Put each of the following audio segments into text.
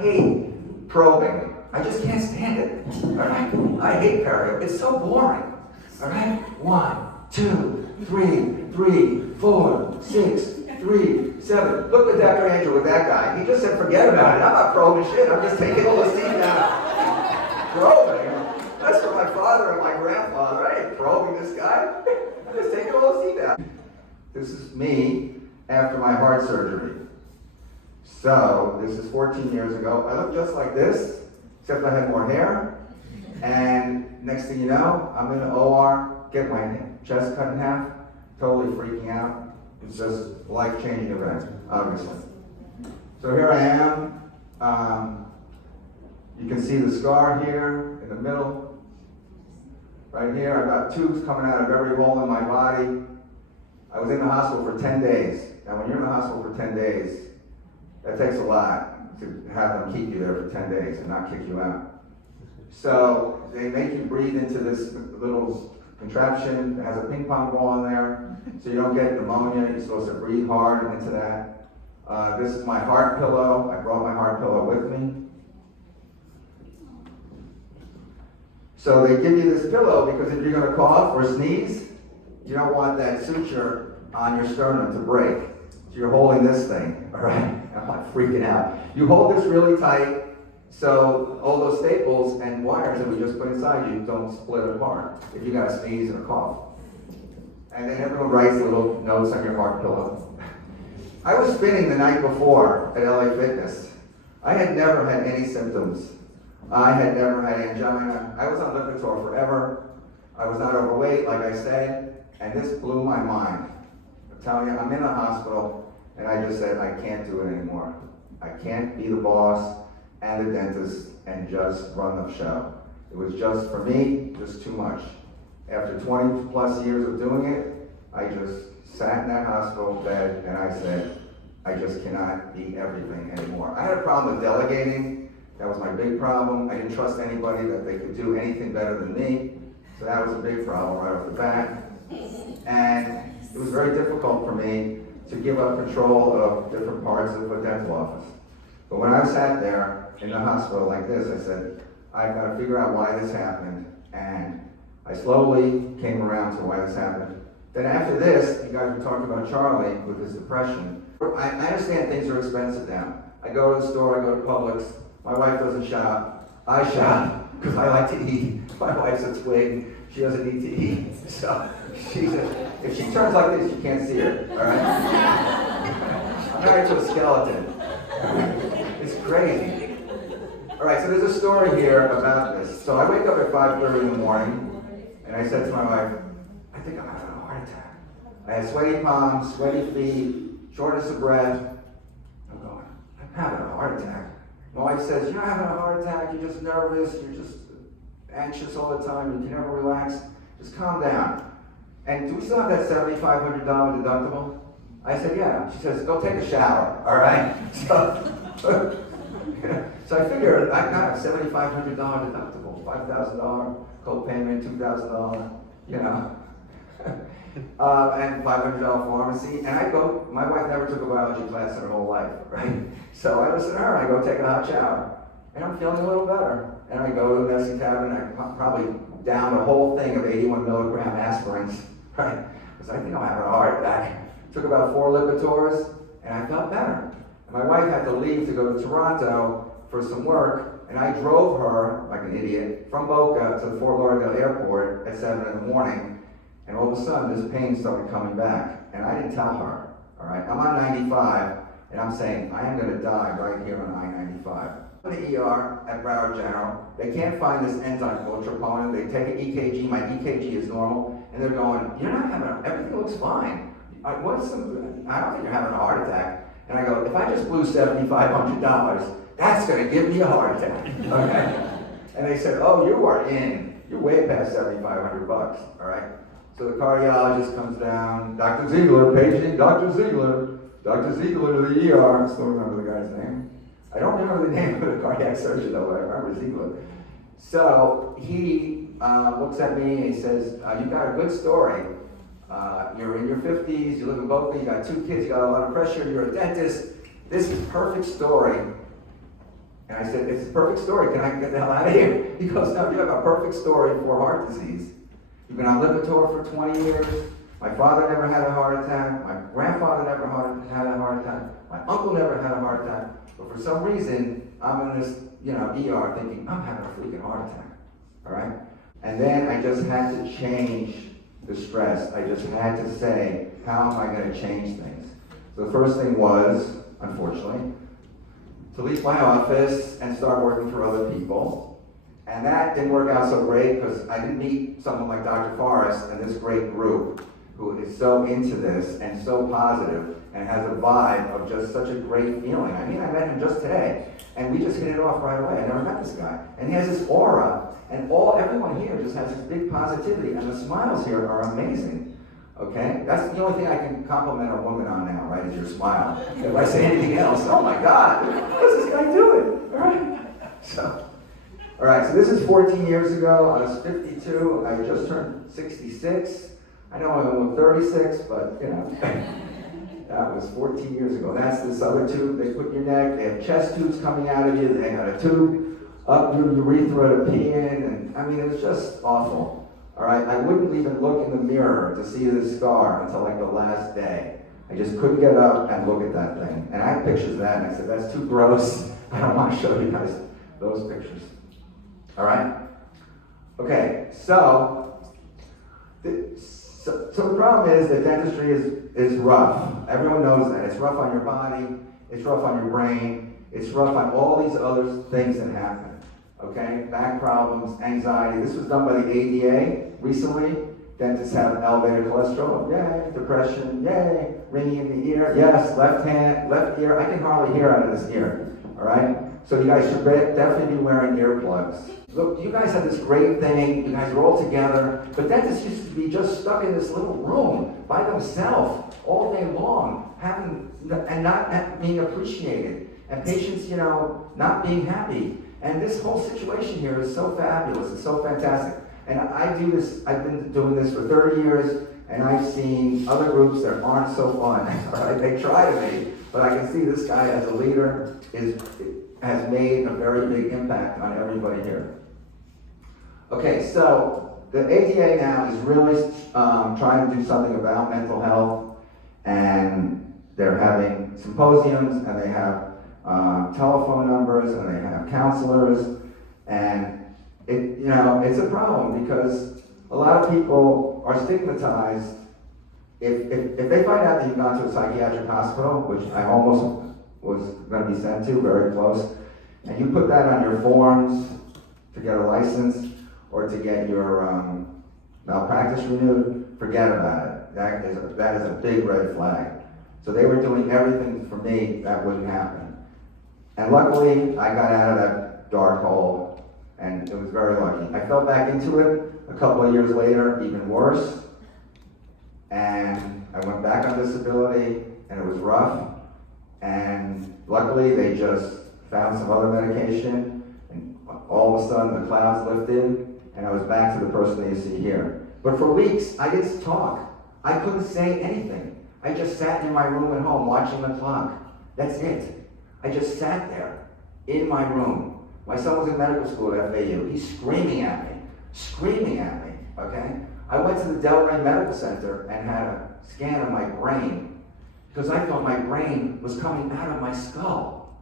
hate probing. I just can't stand it. All right? I hate perio. It's so boring. All right? 1, 2, 3, 4, 6, 3, 7. Look at Dr. Andrew with that guy. He just said, forget about it. I'm not probing shit. I'm just taking all the seed out. Probing? That's for my father and my grandfather. I ain't probing this guy. I'm just taking all the seed out. This is me after my heart surgery. So, this is 14 years ago. I look just like this, except I had more hair. And next thing you know, I'm in the OR, get my chest cut in half, totally freaking out. It's just a life-changing event, obviously. So here I am. You can see the scar here in the middle. Right here, I've got tubes coming out of every hole in my body. I was in the hospital for 10 days. Now, when you're in the hospital for 10 days, that takes a lot to have them keep you there for 10 days and not kick you out. So they make you breathe into this little contraption that has a ping pong ball in there, so you don't get pneumonia. You're supposed to breathe hard into that. This is my heart pillow. I brought my heart pillow with me. So they give you this pillow because if you're going to cough or sneeze, you don't want that suture on your sternum to break. So you're holding this thing, all right? I'm like freaking out. You hold this really tight so all those staples and wires that we just put inside you don't split apart if you got a sneeze or a cough. And then everyone writes little notes on your heart pillow. I was spinning the night before at LA Fitness. I had never had any symptoms. I had never had angina. I was on Lipitor forever. I was not overweight, like I said, and this blew my mind. I'm telling you, I'm in the hospital, and I just said, I can't do it anymore. I can't be the boss and the dentist and just run the show. It was just, for me, just too much. After 20 plus years of doing it, I just sat in that hospital bed and I said, I just cannot be everything anymore. I had a problem with delegating. That was my big problem. I didn't trust anybody that they could do anything better than me. So that was a big problem right off the bat. And it was very difficult for me to give up control of different parts of a dental office. But when I sat there in the hospital like this, I said, I've got to figure out why this happened. And I slowly came around to why this happened. Then after this, you guys were talking about Charlie with his depression. I understand things are expensive now. I go to the store, I go to Publix. My wife doesn't shop. I shop because I like to eat. My wife's a twig. She doesn't need to eat. So if she turns like this, you can't see her, all right? I'm married to a skeleton. It's crazy. All right, so there's a story here about this. So I wake up at 5:30 in the morning, and I said to my wife, I think I'm having a heart attack. I had sweaty palms, sweaty feet, shortness of breath. I'm going, I'm having a heart attack. My wife says, you're not having a heart attack, you're just nervous, you're just anxious all the time, you can never relax. Just calm down. And do we still have that $7,500 deductible? I said, yeah. She says, go take a shower, all right? So I figured I got a $7,500 deductible, $5,000 co-payment, $2,000, you know, and $500 pharmacy. And I go, my wife never took a biology class in her whole life, right? So I listen to her, I go take a hot shower, and I'm feeling a little better. And I go to the medicine cabinet, and I probably down a whole thing of 81 milligram aspirins, right? Because I think I'm having a heart attack. Took about 4 Lipitors, and I felt better. And my wife had to leave to go to Toronto for some work, and I drove her, like an idiot, from Boca to the Fort Lauderdale airport at 7 in the morning, and all of a sudden this pain started coming back, and I didn't tell her, all right? I'm on 95, and I'm saying, I am gonna die right here on I-95. In the ER at Broward General, they can't find this enzyme called troponin. They take an EKG, my EKG is normal, and they're going, you're not having, everything looks fine. I don't think you're having a heart attack. And I go, if I just blew $7,500, that's gonna give me a heart attack, okay? And they said, oh, you are in. You're way past $7,500, all right? So the cardiologist comes down, Dr. Ziegler, paging Dr. Ziegler. Dr. Ziegler to the ER, I still remember the guy's name. I don't remember the name of the cardiac surgeon though, but I remember Ziegler. So he looks at me and he says, you got a good story. You're in your 50s, you live in Boca, you got 2 kids, you got a lot of pressure, you're a dentist. This is a perfect story And I said, it's a perfect story. Can I get the hell out of here? He goes, no, you have a perfect story for heart disease. You've been on Lipitor for 20 years. My father never had a heart attack. My grandfather never had a heart attack. My uncle never had a heart attack. But for some reason, I'm in this, ER thinking, I'm having a freaking heart attack. All right? And then I just had to change the stress. I just had to say, how am I going to change things? So the first thing was, unfortunately, to leave my office and start working for other people. And that didn't work out so great because I didn't meet someone like Dr. Forrest and this great group who is so into this and so positive and has a vibe of just such a great feeling. I mean, I met him just today and we just hit it off right away. I never met this guy. And he has this aura and everyone here just has this big positivity and the smiles here are amazing. Okay? That's the only thing I can compliment a woman on now, right, is your smile. If I say anything else, oh my God, what's this guy doing? All right? So this is 14 years ago. I was 52. I just turned 66. I know I'm only 36, but, that was 14 years ago. That's this other tube they put in your neck. They have chest tubes coming out of you. They got a tube up your urethra to pee in. And, I mean, it was just awful. All right, I wouldn't even look in the mirror to see this scar until like the last day. I just couldn't get up and look at that thing. And I had pictures of that, and I said, that's too gross. I don't want to show you guys those pictures. All right? Okay, so the problem is that dentistry is rough. Everyone knows that. It's rough on your body. It's rough on your brain. It's rough on all these other things that happen. Okay, back problems, anxiety. This was done by the ADA recently. Dentists have elevated cholesterol. Yay, depression. Yay, ringing in the ear. Yes, left ear. I can hardly hear out of this ear. All right. So you guys should definitely be wearing earplugs. Look, you guys have this great thing. You guys are all together. But dentists used to be just stuck in this little room by themselves all day long, and not being appreciated, and patients, not being happy. And this whole situation here is so fabulous, it's so fantastic. And I've been doing this for 30 years, and I've seen other groups that aren't so fun. Right? They try to be, but I can see this guy as a leader has made a very big impact on everybody here. Okay, so the ADA now is really trying to do something about mental health, and they're having symposiums, and they have telephone numbers, and they have counselors, and it's a problem because a lot of people are stigmatized. If they find out that you've gone to a psychiatric hospital, which I almost was going to be sent to, very close, and you put that on your forms to get a license or to get your malpractice renewed, forget about it. That is a big red flag. So they were doing everything for me that wouldn't happen. And luckily, I got out of that dark hole, and it was very lucky. I fell back into it a couple of years later, even worse, and I went back on disability, and it was rough, and luckily they just found some other medication, and all of a sudden the clouds lifted, and I was back to the person that you see here. But for weeks, I didn't talk. I couldn't say anything. I just sat in my room at home watching the clock. That's it. I just sat there in my room. My son was in medical school at FAU. He's screaming at me, okay? I went to the Delray Medical Center and had a scan of my brain because I thought my brain was coming out of my skull.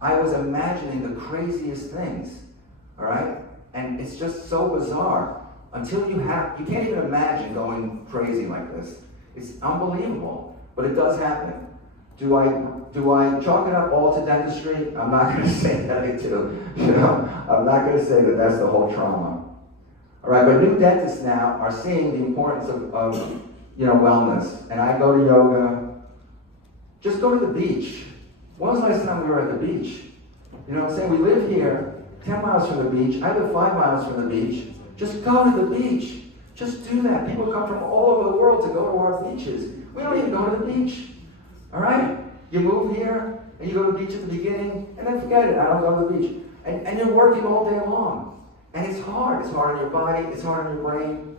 I was imagining the craziest things, all right? And it's just so bizarre. Until you can't even imagine going crazy like this. It's unbelievable, but it does happen. Do I chalk it up all to dentistry? I'm not going to say that I do. I'm not going to say that that's the whole trauma. All right, but new dentists now are seeing the importance of wellness. And I go to yoga. Just go to the beach. When was the last time we were at the beach? You know what I'm saying? We live here, 10 miles from the beach. I live 5 miles from the beach. Just go to the beach. Just do that. People come from all over the world to go to our beaches. We don't even go to the beach. All right? You move here, and you go to the beach at the beginning, and then forget it. I don't go to the beach. And you're working all day long. And it's hard. It's hard on your body. It's hard on your brain.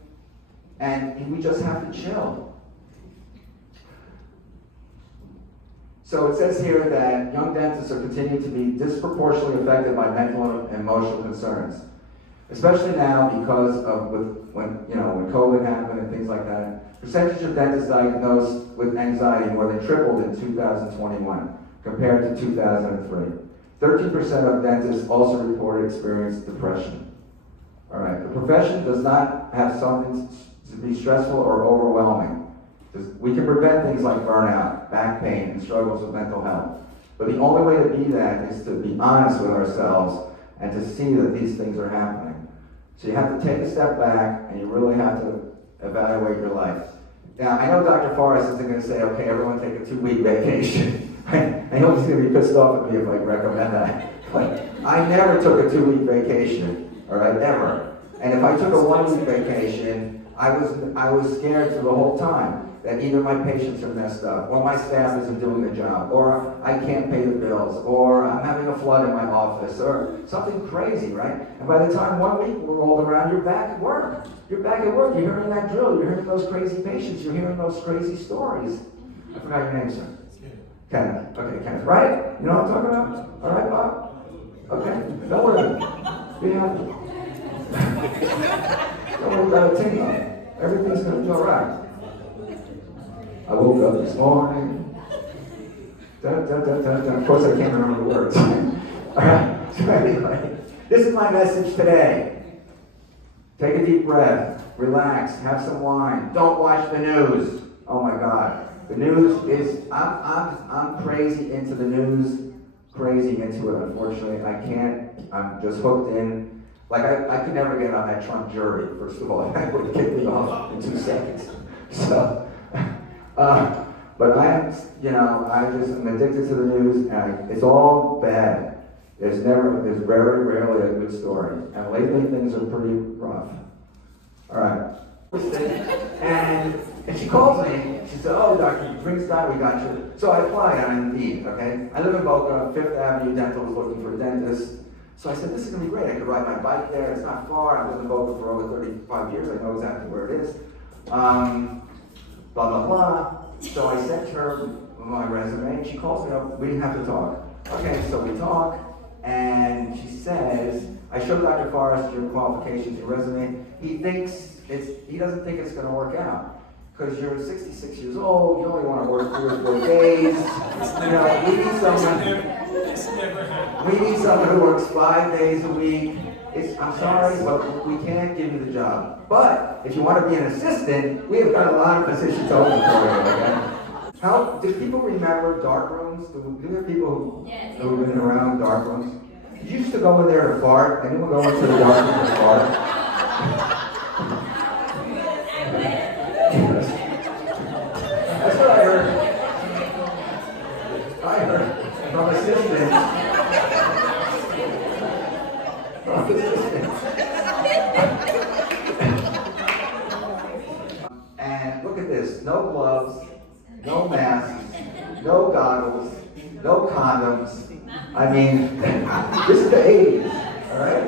And we just have to chill. So it says here that young dentists are continuing to be disproportionately affected by mental and emotional concerns, especially now because of when COVID happened and things like that. Percentage of dentists diagnosed with anxiety more than tripled in 2021 compared to 2003. 13% of dentists also reported experienced depression. All right, the profession does not have something to be stressful or overwhelming. We can prevent things like burnout, back pain, and struggles with mental health. But the only way to be that is to be honest with ourselves and to see that these things are happening. So you have to take a step back and you really have to evaluate your life. Now, I know Dr. Forrest isn't going to say, okay, everyone take a 2-week vacation. I know he's going to be pissed off at me if I recommend that. But I never took a 2-week vacation, all right, ever. And if I took a 1-week vacation, I was scared through the whole time that either my patients are messed up, or my staff isn't doing the job, or I can't pay the bills, or I'm having a flood in my office, or something crazy, right? And by the time 1 week rolled around, you're back at work. You're back at work, you're hearing that drill, you're hearing those crazy patients, you're hearing those crazy stories. I forgot your name, sir. Kenneth. Okay, Kenneth. Right? You know what I'm talking about? All right, Bob? Okay. Don't worry. Be happy. Don't worry about a thing. Everything's going to be all right. I woke up this morning. Dun, dun, dun, dun, dun. Of course, I can't remember the words. All right. So anyway, this is my message today. Take a deep breath. Relax. Have some wine. Don't watch the news. Oh my God. The news is. I'm crazy into the news. Crazy into it. Unfortunately, I can't. I'm just hooked in. Like I could never get on that Trump jury. First of all, that would kick me off in 2 seconds. So. But I just am addicted to the news, and it's all bad. There's very rarely a good story, and lately things are pretty rough. All right. And she calls me. She said, "Oh, Dr. Bringstein, we got you." So I applied on Indeed. Okay. I live in Boca. 5th Avenue Dental was looking for a dentist. So I said, "This is gonna be great. I could ride my bike there. It's not far. I've lived in Boca for over 35 years. I know exactly where it is." Blah, blah, blah. So I sent her my resume, and she calls me up. We have to talk. Okay, so we talk, and she says, I showed Dr. Forrest your qualifications, your resume. He doesn't think it's going to work out. Because you're 66 years old, you only want to work 3 or 4 days. We need someone who works 5 days a week. I'm sorry, but we can't give you the job. But if you want to be an assistant, we have got a lot of positions open for you, okay? Do people remember dark rooms? Do you have people who've been around dark rooms? You used to go in there to fart. Anyone go into the dark room to fart? That's what I heard. I heard from assistants. And look at this, no gloves, no masks, no goggles, no condoms. I mean, this is the 80s, all right?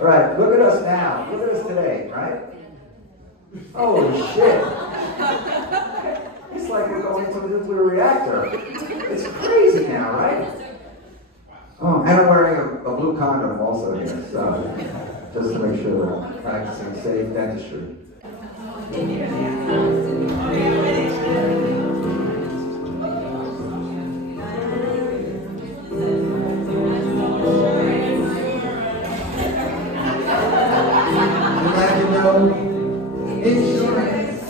All right, look at us now. Look at us today, right? Holy shit. It's like we're going into a nuclear reactor. It's crazy now, right? Oh, and I'm wearing a blue condom also here, so just to make sure we're practicing safe dentistry. Insurance.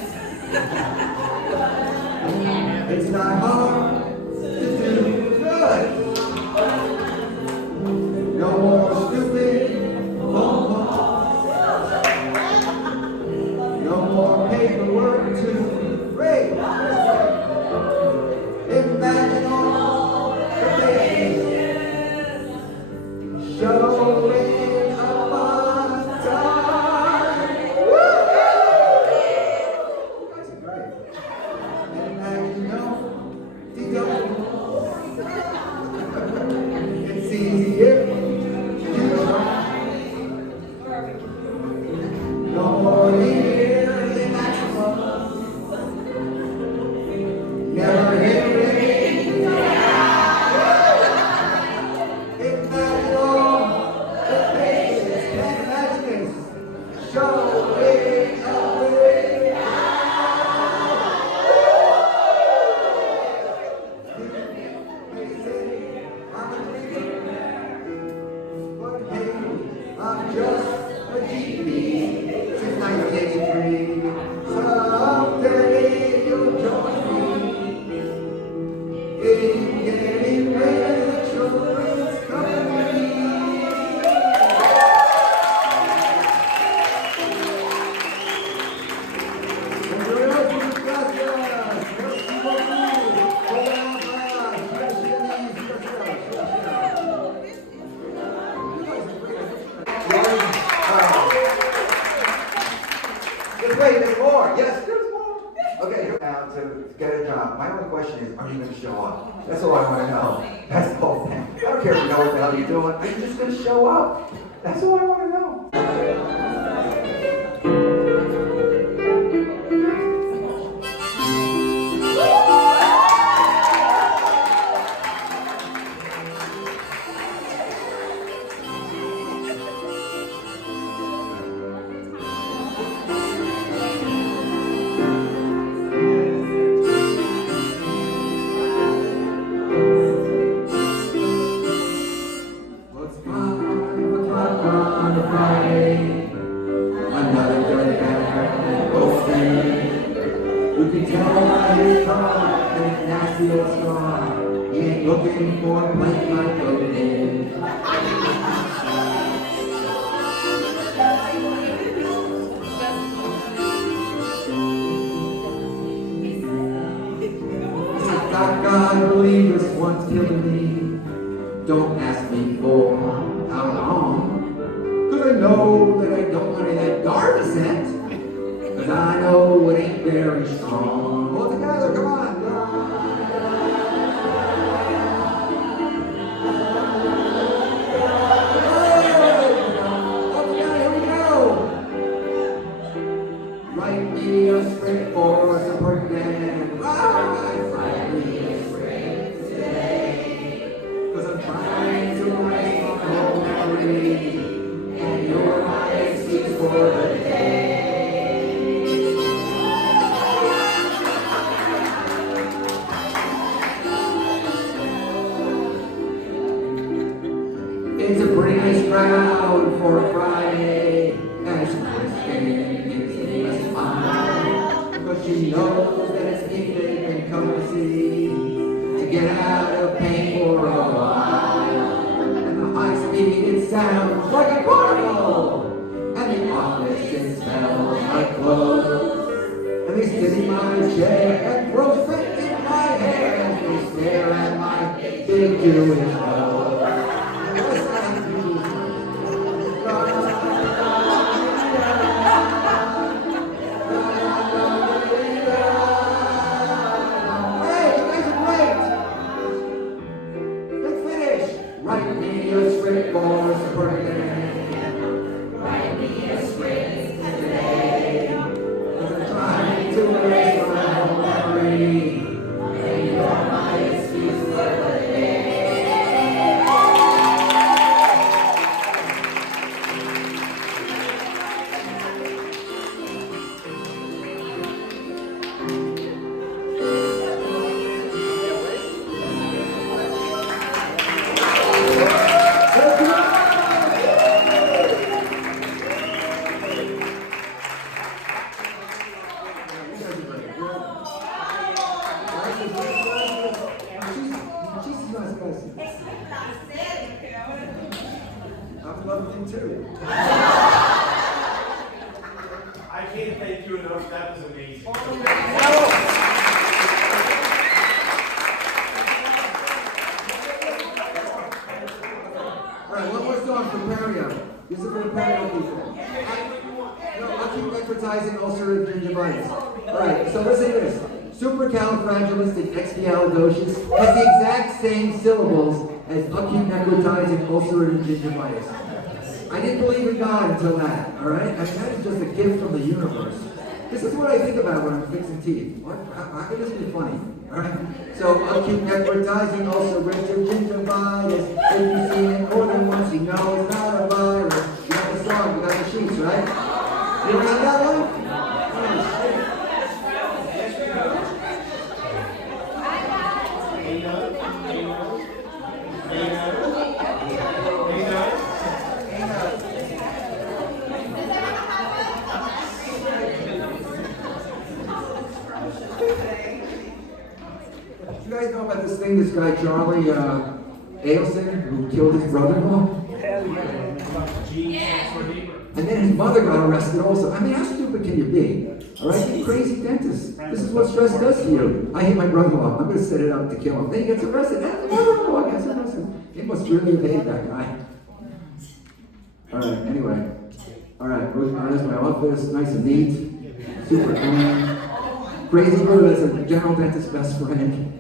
It's not hard to do good. No more stupid phone calls. No more paper question is, are you going to show up? That's all I want to know. That's the whole thing. I don't care if you know what the hell you're doing. Are you just going to show up? That's all I want to know. Looking for a blank like clothing. God, believe this one's killing me. Don't ask me for how long. Cause I know that I don't want any of that garbage scent. Cause I know it ain't very strong. Hold together, come on. It's a pretty nice crowd for a Friday, and she's Christine gives me a smile, because she knows that it's me they've been coming to see, to get out of pain for a while. And the high speed, it sounds like a carnival, and the office, it smells like clothes, and they sit in my chair and throw scent in my hair as they stare at my big Jewish nose. I'm loving too. I can't thank you enough. That was amazing. Alright, one more song for Perio. This is for the Perio people. No, I'll keep advertising ulcerative gingivitis. Alright, so listen to this. Supercalifragilisticexpialidocious has the exact same syllables as acute necrotizing ulcerative gingivitis. I didn't believe in God until that, alright? I mean, that is just a gift from the universe. This is what I think about when I'm fixing teeth. What? How can this be funny? Alright? So, acute necrotizing ulcerative gingivitis. If you've seen it more than once, you know it's not a virus. You got the song, you got the sheets, right? You don't have that one? You guys know about this guy Charlie Adelson, who killed his brother-in-law? And then his mother got arrested also. I mean, how stupid can you be? Alright, you crazy dentist. This is what stress does to you. I hate my brother-in-law. I'm going to set it up to kill him. Then he gets arrested. And his mother-in-law gets arrested. He must really have hated that guy. Alright, anyway. Alright, there's my office. Nice and neat. Super clean. Crazy glue is a general dentist's best friend.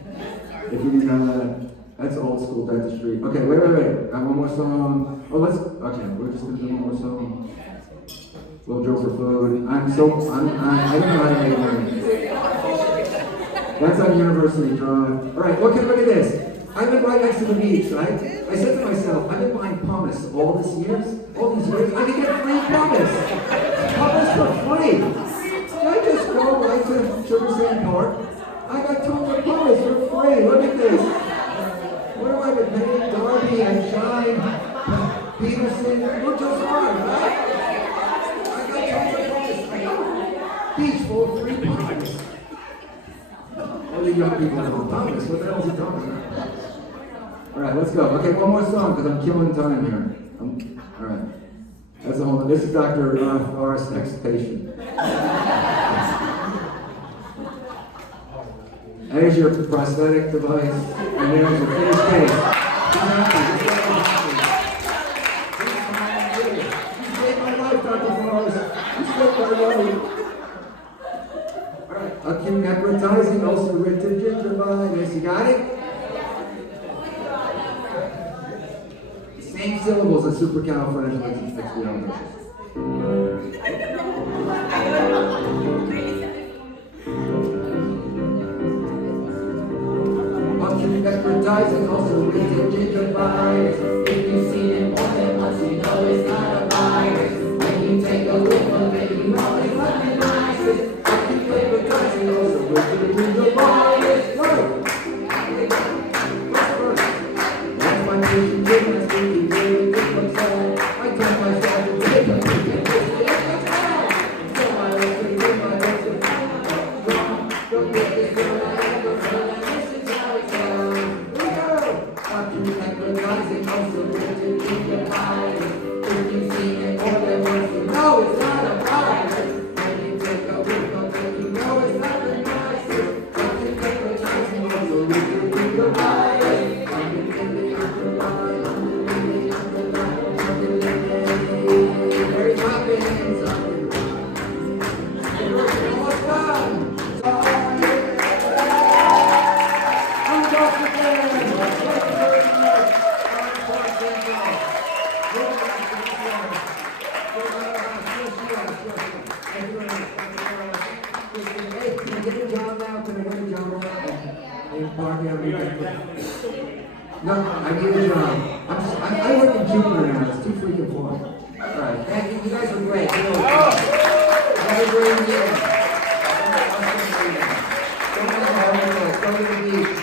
If you didn't know that. That's old school dentistry. Okay, wait. One more song. Oh, okay, we're just gonna do one more song. Little Joe for food. I don't know how to make money. That's on University Drive. Alright, okay, look at this. I live right next to the beach, right? I said to myself, I've been buying pumice all these years, I can get free pumice. Pumice for free. Can I just go right to Sugar Sand Park? I got tons of pumice for free. Look at this. What have I been paying? Darby and Shine, Peterson, we're just hard, right? I got tons of pumice. I got beach full of free pumice. All you young people know pumice. What the hell is he talking about? Alright, let's go. Okay, one more song, because I'm killing time here. Alright. That's a whole. This is Dr. Forrest's next patient. There's your prosthetic device, and there's your finished case. You saved my life, Dr. Forrest. You saved my life. Alright, acute necrotizing ulcerative gingivitis. You got it? Same syllables as supercalifragilisticexpialidocious. Acute necrotizing ulcerative gingivitis. If you've seen it more than once, you know it's not a virus. When you take a whiff of it, you know it's recognizes. Acute necrotizing ulcerative gingivitis. Whoa! That's my patient gymnast thinking really good myself. I tell myself to take a look at this. So I listen to my listen. Don't get this girl I ever felt. And this is how it sounds. Here we go. Acute necrotizing ulcerative gingivitis. If you've seen it more than once, you know it's not a virus. When you take a whiff of it, you know it's not the nicest. Acute necrotizing ulcerative gingivitis. No, I need a job. I work in Jupiter now. It's too freaking far. Alright, thank you. You guys are great. Have a great year. Go to the beach.